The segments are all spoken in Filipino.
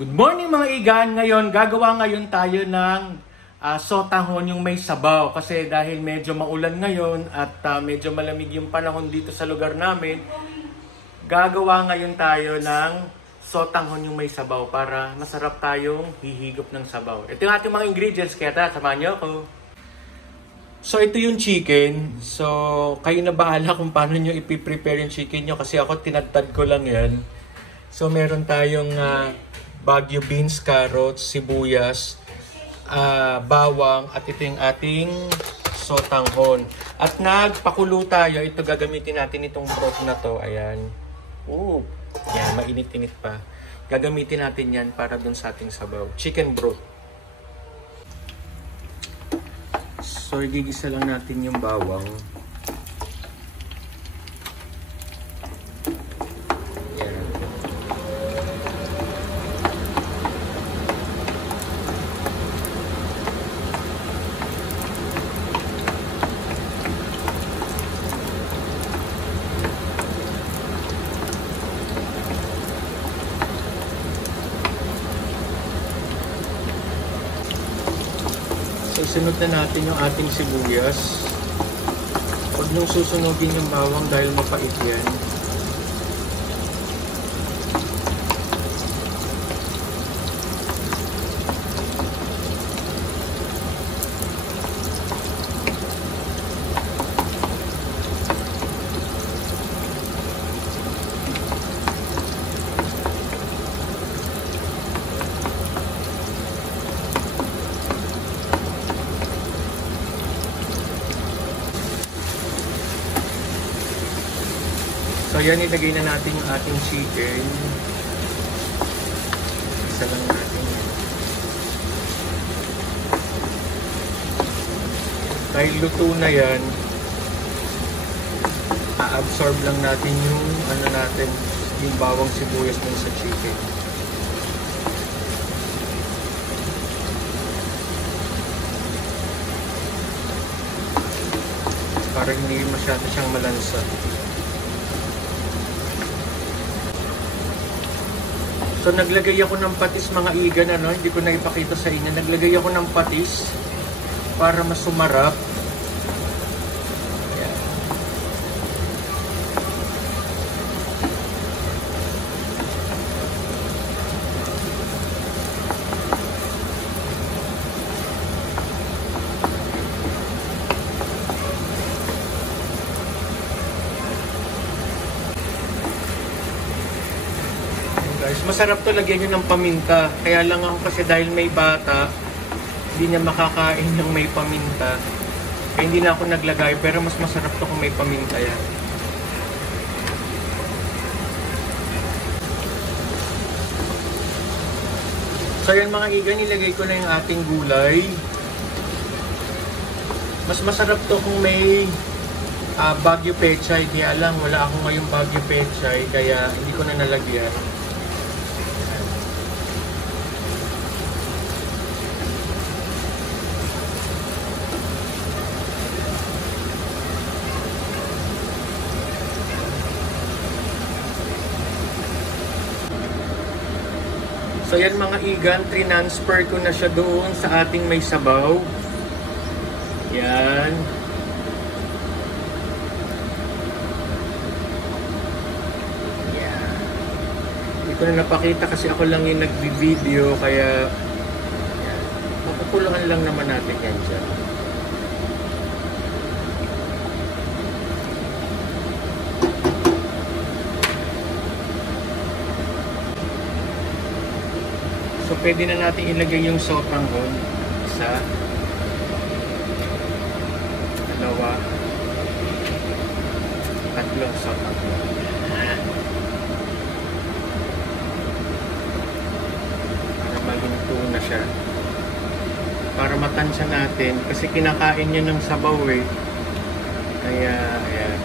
Good morning mga igan! Ngayon, gagawa tayo ng sotanghon yung may sabaw. Kasi dahil medyo maulan ngayon at medyo malamig yung panahon dito sa lugar namin, gagawa ngayon tayo ng sotanghon yung may sabaw para masarap tayong hihigop ng sabaw. Ito yung ating mga ingredients, kaya samahan niyo ako. So ito yung chicken. So kayo na bahala kung paano nyo ipiprepare yung chicken nyo kasi ako tinadtad ko lang yan. So meron tayong Baguio beans, carrots, sibuyas, bawang, at ito yung ating sotanghon. At nagpakulo tayo. Ito gagamitin natin itong broth na to. Ayan. Oh, yan, mainit-init pa. Gagamitin natin yan para dun sa ating sabaw. Chicken broth. So, igigisa lang natin yung bawang. Isunod na natin yung ating sibuyas. Huwag nung susunogin yung bawang dahil mapait yan. So yan, ilagay na natin yung ating chicken. Isa lang natin yan. Dahil luto na yan, a-absorb lang natin yung yung bawang sibuyas dun sa chicken. Para hindi masyado siyang malansa. So naglagay ako ng patis mga igan, hindi ko na ipakita sa inyo. Naglagay ako ng patis para mas sumarap. Ayan. Guys, masarap to lagyan nyo ng paminta. Kaya lang ako kasi dahil may bata, hindi niya makakain ng may paminta. Kaya hindi na ako naglagay, pero mas masarap to kung may paminta yan. So yan mga igan, nilagay ko na yung ating gulay. Mas masarap to kung may Baguio pechay. Kaya lang, wala akong ngayong Baguio pechay, kaya hindi ko na nalagyan. So yan mga igan, transfer ko na siya doon sa ating may sabaw. Yan. Yan. Hindi ko na napakita kasi ako lang yung nagbi-video, kaya yan. Mapupuluhan lang naman natin yan dyan. So, pwede na natin ilagay yung sotanghon. Isa, dalawa, tatlong sotanghon. Para maluto na siya. Para matansya natin. Kasi kinakain niya ng sabaw eh. Kaya, ayan.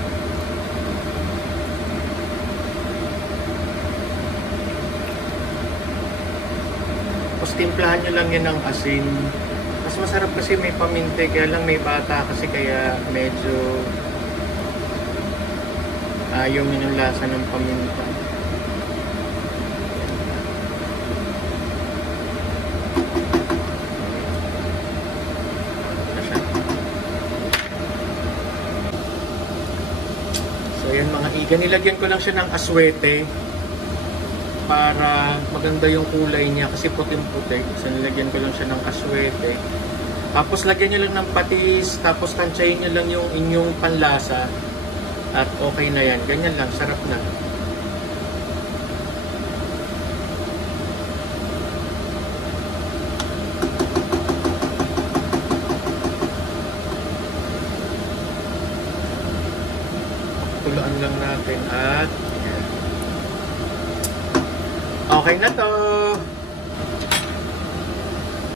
Timplahan nyo lang yan ng asin. Mas masarap kasi may paminta, kaya lang may bata kasi kaya medyo ayaw yung lasa ng paminta. Yan, nilagyan ko lang siya ng aswete para maganda yung kulay niya kasi puting-puti. So nilagyan ko lang siya ng aswete. Tapos lagyan nyo lang ng patis, tapos tansyahin nyo lang yung inyong panlasa at okay na yan. Ganyan lang, sarap na. Tulaan lang natin at yan. Okay na to.